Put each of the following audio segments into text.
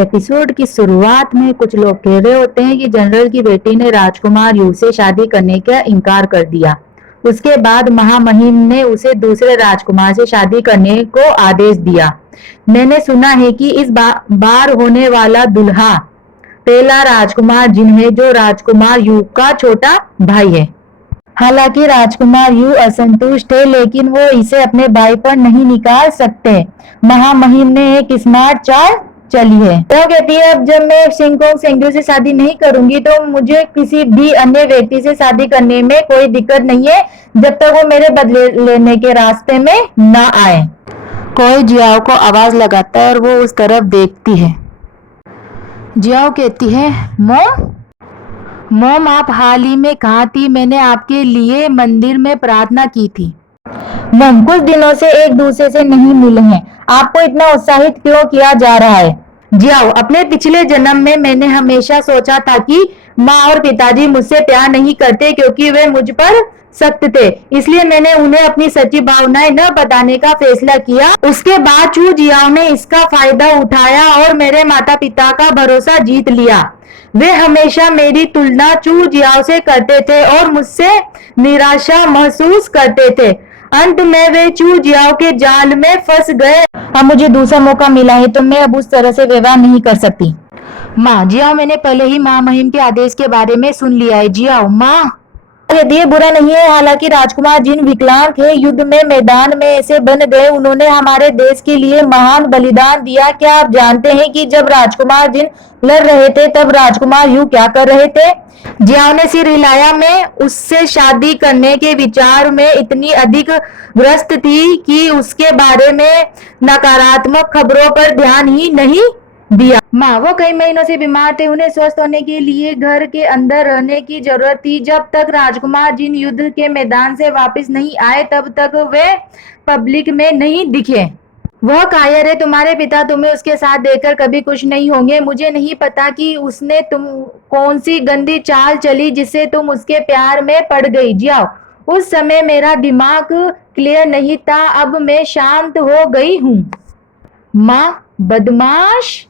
Episode की शुरुआत में कुछ लोग कह रहे होते हैं कि जनरल की बेटी ने राजकुमार यू से शादी करने का इनकार कर दिया। उसके बाद महामहिम ने उसे दूसरे राजकुमार से शादी करने को आदेश दिया। मैंने सुना है कि इस बार होने वाला दूल्हा पहला राजकुमार जिन है, जो राजकुमार यू का छोटा भाई है। हालांकि राजकुमार यू असंतुष्ट है, लेकिन वो इसे अपने भाई पर नहीं निकाल सकते। महामहिम ने एक स्मार्ट चाल चली है। वो कहती है, अब जब मैं सिंगकोंग सेंग्यू से शादी नहीं करूंगी तो मुझे किसी भी अन्य व्यक्ति से शादी करने में कोई दिक्कत नहीं है, जब तक वो मेरे बदले लेने के रास्ते में ना आए। कोई जियाओ को आवाज लगाता है और वो उस तरफ देखती है। जियाओ कहती है, मोम आप हाल ही में कहाँ थी? मैंने आपके लिए मंदिर में प्रार्थना की थी। मोम, कुछ दिनों से एक दूसरे से नहीं मिले हैं, आपको इतना उत्साहित क्यों किया जा रहा है? जियाओ, अपने पिछले जन्म में मैंने हमेशा सोचा था कि माँ और पिताजी मुझसे प्यार नहीं करते क्योंकि वे मुझ पर सख्त थे, इसलिए मैंने उन्हें अपनी सच्ची भावनाएं न बताने का फैसला किया। उसके बाद चू जियाओ ने इसका फायदा उठाया और मेरे माता पिता का भरोसा जीत लिया। वे हमेशा मेरी तुलना चू जियाओ से करते थे और मुझसे निराशा महसूस करते थे। अंत में वे चू जियाओ के जाल में फंस गए। अब मुझे दूसरा मौका मिला है तो मैं अब उस तरह से व्यवहार नहीं कर सकती। माँ, जियाओ, मैंने पहले ही महामहिम के आदेश के बारे में सुन लिया है। जियाओ, माँ ये बुरा नहीं है। हालांकि राजकुमार जिन विकलांग थे, युद्ध में मैदान में ऐसे बन गए, उन्होंने हमारे देश के लिए महान बलिदान दिया। क्या आप जानते हैं कि जब राजकुमार जिन लड़ रहे थे तब राजकुमार यू क्या कर रहे थे? जियाओ ने सिर हिलाया। मैं उससे शादी करने के विचार में इतनी अधिक ग्रस्त थी कि उसके बारे में नकारात्मक खबरों पर ध्यान ही नहीं दिया। माँ, वो कई महीनों से बीमार थे, उन्हें स्वस्थ होने के लिए घर के अंदर रहने की जरूरत थी। जब तक राजकुमार जिन युद्ध के मैदान से वापस नहीं आए तब तक वे पब्लिक में नहीं दिखे। वह कायर है, तुम्हारे पिता तुम्हें उसके साथ देखकर कभी खुश नहीं होंगे। मुझे नहीं पता कि उसने तुम कौन सी गंदी चाल चली जिससे तुम उसके प्यार में पड़ गई। जियाओ, उस समय मेरा दिमाग क्लियर नहीं था, अब मैं शांत हो गई हूँ। माँ, बदमाश,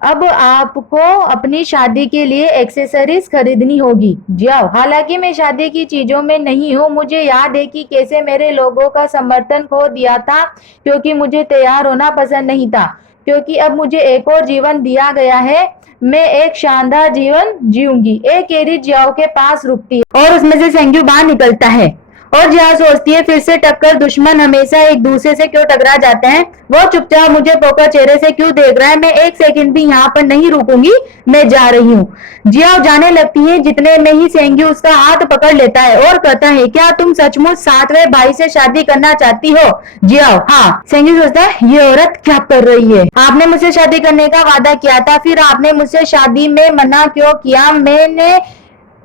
अब आपको अपनी शादी के लिए एक्सेसरीज खरीदनी होगी। जियाओ, हालांकि मैं शादी की चीजों में नहीं हूँ। मुझे याद है कि कैसे मेरे लोगों का समर्थन खो दिया था क्योंकि मुझे तैयार होना पसंद नहीं था। क्योंकि अब मुझे एक और जीवन दिया गया है, मैं एक शानदार जीवन जीऊंगी। एक कैरी जियाओ के पास रुकती है और उसमें से सेंग्यू बाहर निकलता है और जियाओ सोचती है, फिर से टक्कर। दुश्मन हमेशा एक दूसरे से क्यों टकरा जाते हैं? वो चुपचाप मुझे पोकर चेहरे से क्यों देख रहा है? मैं एक सेकंड भी यहाँ पर नहीं रुकूंगी, मैं जा रही हूँ। जियाओ जाने लगती है, जितने में ही सेंग्यू उसका हाथ पकड़ लेता है और कहता है, क्या तुम सचमुच सातवें भाई से शादी करना चाहती हो? जियाओ, हाँ। सेंग्यू सोचता है, ये औरत क्या कर रही है? आपने मुझसे शादी करने का वादा किया था, फिर आपने मुझसे शादी में मना क्यों किया? मैंने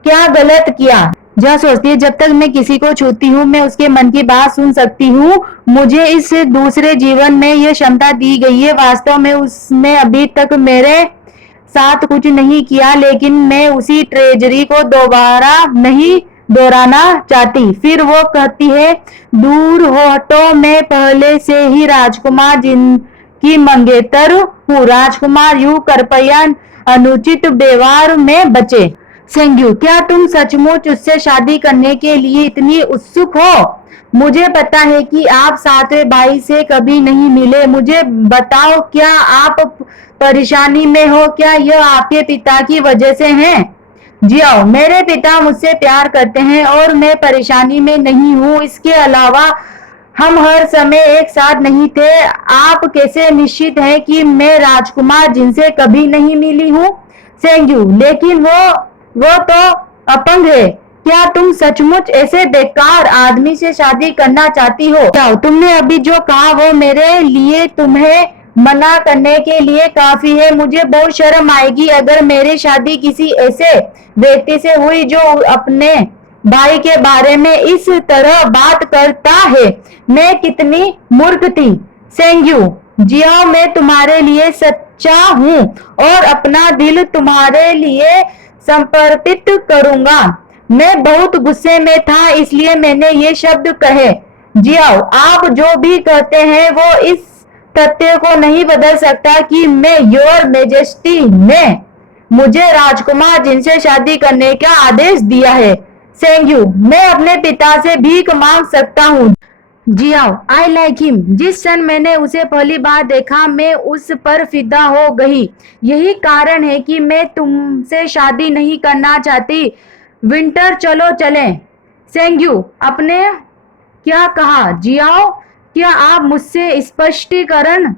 क्या गलत किया? जियाओ सोचती है, जब तक मैं किसी को छूती हूँ मैं उसके मन की बात सुन सकती हूँ। मुझे इस दूसरे जीवन में ये क्षमता दी गई है। वास्तव में उसने अभी तक मेरे साथ कुछ नहीं किया, लेकिन मैं उसी ट्रेजरी को दोबारा नहीं दोहराना चाहती। फिर वो कहती है, दूर हो हटो, मैं पहले से ही राजकुमार जिनकी मंगेतर हूँ। राजकुमार यू कृपया अनुचित व्यवहार में बचे। सेंग्यू, क्या तुम सचमुच उससे शादी करने के लिए इतनी उत्सुक हो? मुझे पता है कि आप सातवें भाई से कभी नहीं मिले। मुझे बताओ, क्या आप परेशानी में हो? क्या यह आपके पिता की वजह से है? जियाओ, मेरे पिता मुझसे प्यार करते हैं और मैं परेशानी में नहीं हूँ। इसके अलावा हम हर समय एक साथ नहीं थे। आप कैसे निश्चित हैं कि मैं राजकुमार जिनसे कभी नहीं मिली हूँ? सेंग्यू, लेकिन वो तो अपंग है। क्या तुम सचमुच ऐसे बेकार आदमी से शादी करना चाहती हो? क्या तुमने अभी जो कहा वो मेरे लिए तुम्हें मना करने के लिए काफी है। मुझे बहुत शर्म आएगी अगर मेरी शादी किसी ऐसे व्यक्ति से हुई जो अपने भाई के बारे में इस तरह बात करता है। मैं कितनी मूर्ख थी। सेंग्यू, जियाओ, मैं तुम्हारे लिए सच्चा हूँ और अपना दिल तुम्हारे लिए समर्पित करूंगा। मैं बहुत गुस्से में था, इसलिए मैंने ये शब्द कहे। जियाओ, आप जो भी कहते हैं वो इस तथ्य को नहीं बदल सकता कि मैं योर मेजेस्टी ने मुझे राजकुमार जिनसे शादी करने का आदेश दिया है। सेंग्यू, मैं अपने पिता से भीख मांग सकता हूँ। जियाओ, आई लाइक हिम। जिस क्षण मैंने उसे पहली बार देखा मैं उस पर फिदा हो गई। यही कारण है कि मैं तुमसे शादी नहीं करना चाहती। विंटर, चलो चलें। सेंग्यू, आपने क्या कहा? जियाओ, क्या आप मुझसे स्पष्टीकरण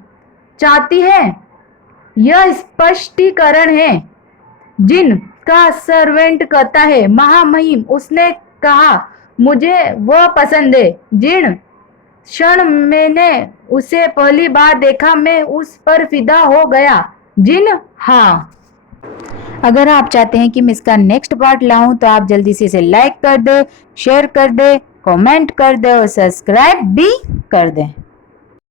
चाहती हैं? यह स्पष्टीकरण है जिन का सर्वेंट कहता है। महामहिम, उसने कहा, मुझे वह पसंद है। जिन क्षण मैंने उसे पहली बार देखा मैं उस पर फिदा हो गया। जिन, हाँ। अगर आप चाहते हैं कि मैं इसका नेक्स्ट पार्ट लाऊं तो आप जल्दी से इसे लाइक कर दे, शेयर कर दे, कमेंट कर दे और सब्सक्राइब भी कर दें।